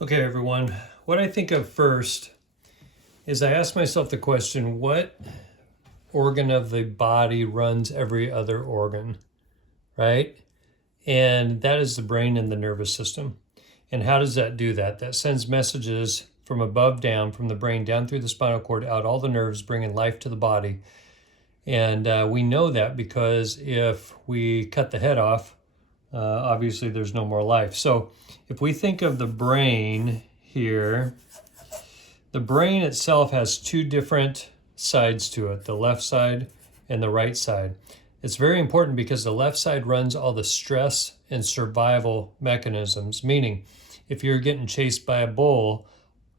Okay, everyone. What I think of first is I ask myself the question, what organ of the body runs every other organ, right? And that is the brain and the nervous system. And how does that do that? That sends messages from above down, from the brain down through the spinal cord, out all the nerves, bringing life to the body. And we know that because if we cut the head off, obviously there's no more life. So if we think of the brain here, the brain itself has two different sides to it, the left side and the right side. It's very important because the left side runs all the stress and survival mechanisms, meaning if you're getting chased by a bull,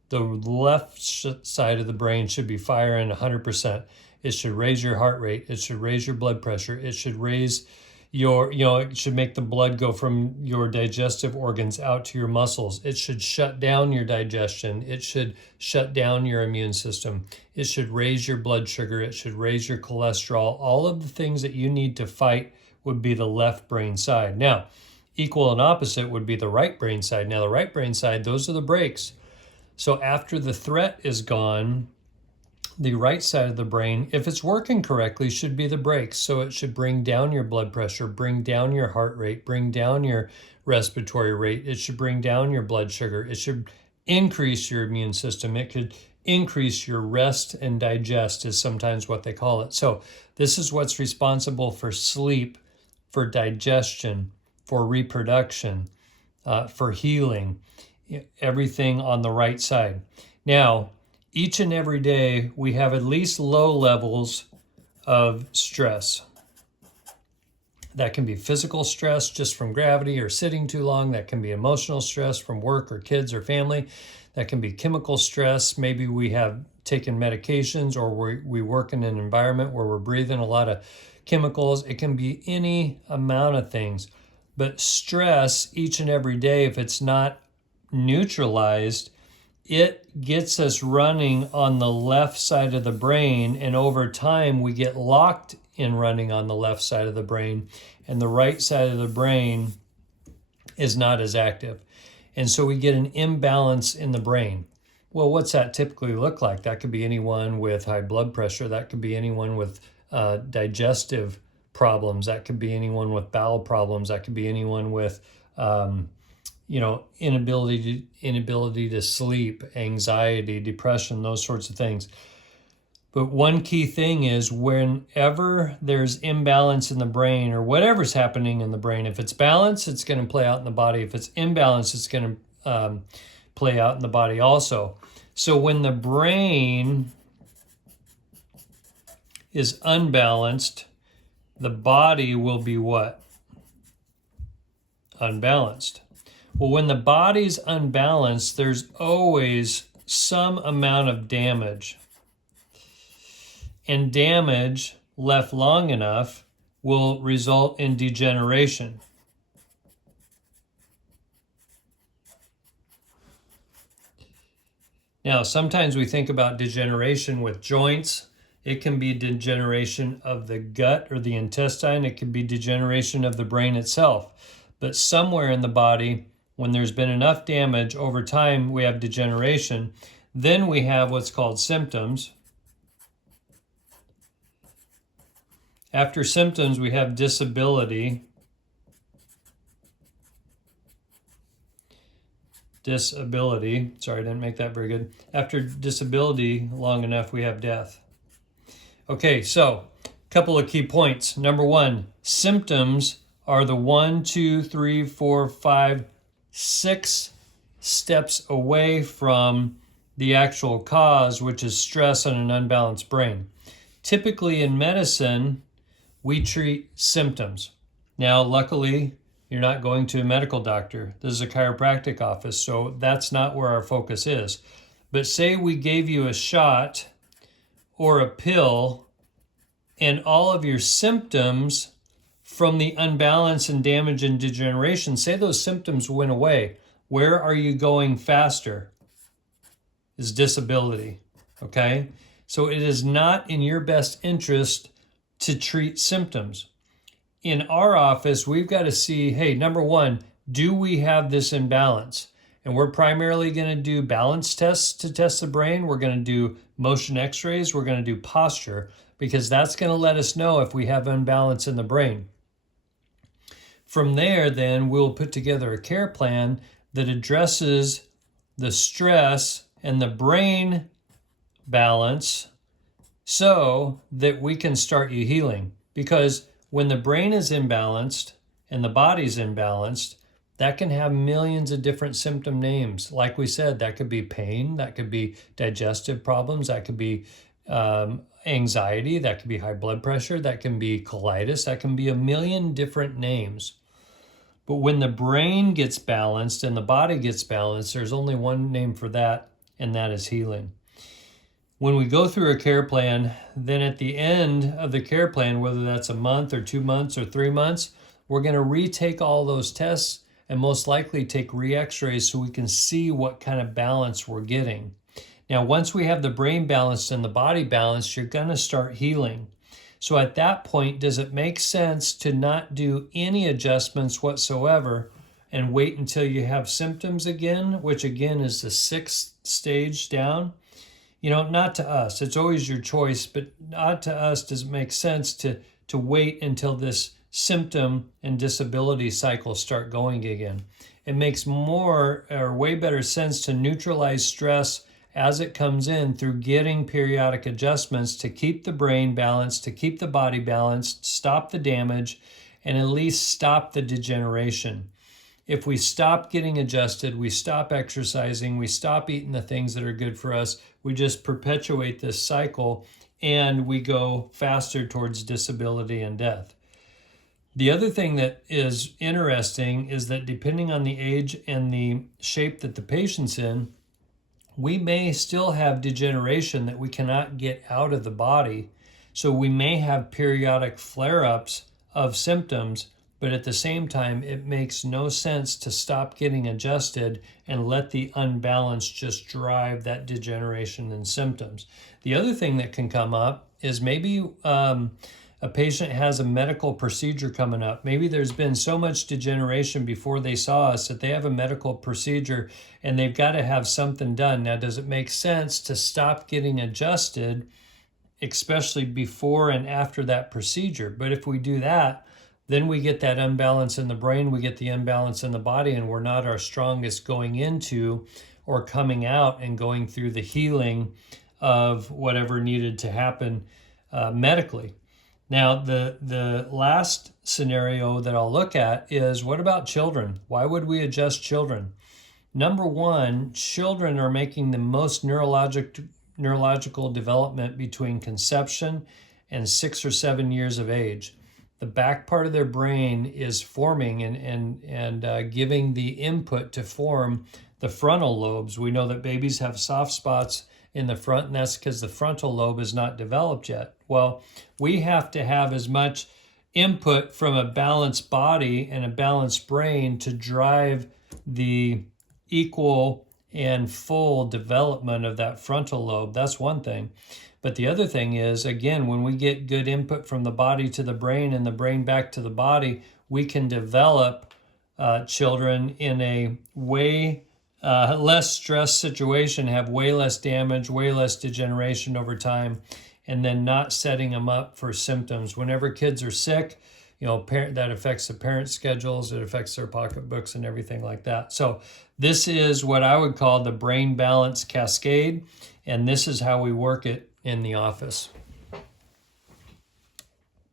the left side of the brain should be firing 100%. It should raise your heart rate. It should raise your blood pressure. It should raise it should make the blood go from your digestive organs out to your muscles. It should shut down your digestion. It should shut down your immune system. It should raise your blood sugar. It should raise your cholesterol. All of the things that you need to fight would be the left brain side. Now, equal and opposite would be the right brain side. Now, the right brain side, those are the brakes. So after the threat is gone, the right side of the brain, if it's working correctly, should be the brakes. So it should bring down your blood pressure, bring down your heart rate, bring down your respiratory rate. It should bring down your blood sugar. It should increase your immune system. It could increase your rest and digest is sometimes what they call it. So this is what's responsible for sleep, for digestion, for reproduction, for healing, everything on the right side. Now, each and every day, we have at least low levels of stress. That can be physical stress just from gravity or sitting too long. That can be emotional stress from work or kids or family. That can be chemical stress. Maybe we have taken medications or we work in an environment where we're breathing a lot of chemicals. It can be any amount of things. But stress each and every day, if it's not neutralized, it gets us running on the left side of the brain, and over time we get locked in running on the left side of the brain, and the right side of the brain is not as active. And so we get an imbalance in the brain. Well, what's that typically look like? That could be anyone with high blood pressure. That could be anyone with digestive problems. That could be anyone with bowel problems. That could be anyone with inability to sleep, anxiety, depression, those sorts of things. But one key thing is whenever there's imbalance in the brain or whatever's happening in the brain, if it's balanced, it's going to play out in the body. If it's imbalanced, it's going to play out in the body also. So when the brain is unbalanced, the body will be what? Unbalanced. Well, when the body's unbalanced, there's always some amount of damage. And damage left long enough will result in degeneration. Now, sometimes we think about degeneration with joints. It can be degeneration of the gut or the intestine. It can be degeneration of the brain itself. But somewhere in the body, when there's been enough damage over time, we have degeneration. Then we have what's called symptoms. After symptoms, we have disability. Sorry, I didn't make that very good. After disability long enough, we have death. Okay, so a couple of key points. Number one, symptoms are the 1, 2, 3, 4, 5, 6 steps away from the actual cause, which is stress on an unbalanced brain. Typically in medicine, we treat symptoms. Now, luckily, you're not going to a medical doctor. This is a chiropractic office, so that's not where our focus is. But say we gave you a shot or a pill, and all of your symptoms from the unbalance and damage and degeneration, say those symptoms went away. Where are you going faster? Is disability, okay? So it is not in your best interest to treat symptoms. In our office, we've got to see, hey, number one, do we have this imbalance? And we're primarily going to do balance tests to test the brain. We're going to do motion x-rays. We're going to do posture, because that's going to let us know if we have unbalance in the brain. From there, then, we'll put together a care plan that addresses the stress and the brain balance so that we can start you healing. Because when the brain is imbalanced and the body's imbalanced, that can have millions of different symptom names. Like we said, that could be pain, that could be digestive problems, that could be anxiety, that could be high blood pressure, that can be colitis, that can be a million different names. But when the brain gets balanced and the body gets balanced, there's only one name for that, and that is healing. When we go through a care plan, then at the end of the care plan, whether that's a month or 2 months or 3 months, we're going to retake all those tests and most likely take re-x-rays so we can see what kind of balance we're getting. Now, once we have the brain balanced and the body balanced, you're going to start healing. So at that point, does it make sense to not do any adjustments whatsoever and wait until you have symptoms again, which again is the 6th stage down? You know, not to us. It's always your choice, but not to us does it make sense to wait until this symptom and disability cycles start going again. It makes more or way better sense to neutralize stress as it comes in through getting periodic adjustments to keep the brain balanced, to keep the body balanced, stop the damage, and at least stop the degeneration. If we stop getting adjusted, we stop exercising, we stop eating the things that are good for us, we just perpetuate this cycle and we go faster towards disability and death. The other thing that is interesting is that depending on the age and the shape that the patient's in, we may still have degeneration that we cannot get out of the body. So we may have periodic flare-ups of symptoms, but at the same time, it makes no sense to stop getting adjusted and let the unbalance just drive that degeneration and symptoms. The other thing that can come up is maybe a patient has a medical procedure coming up. Maybe there's been so much degeneration before they saw us that they have a medical procedure and they've got to have something done. Now, does it make sense to stop getting adjusted, especially before and after that procedure? But if we do that, then we get that imbalance in the brain, we get the imbalance in the body, and we're not our strongest going into or coming out and going through the healing of whatever needed to happen medically. Now, the last scenario that I'll look at is, what about children? Why would we adjust children? Number one, children are making the most neurological development between conception and 6 or 7 years of age. The back part of their brain is forming and giving the input to form the frontal lobes. We know that babies have soft spots in the front, and that's because the frontal lobe is not developed yet. Well, we have to have as much input from a balanced body and a balanced brain to drive the equal and full development of that frontal lobe. That's one thing. But the other thing is, again, when we get good input from the body to the brain and the brain back to the body, we can develop children in a way less stress situation, have way less damage, way less degeneration over time, and then not setting them up for symptoms. Whenever kids are sick, you know, that affects the parents' schedules, it affects their pocketbooks and everything like that. So this is what I would call the brain balance cascade, and this is how we work it in the office.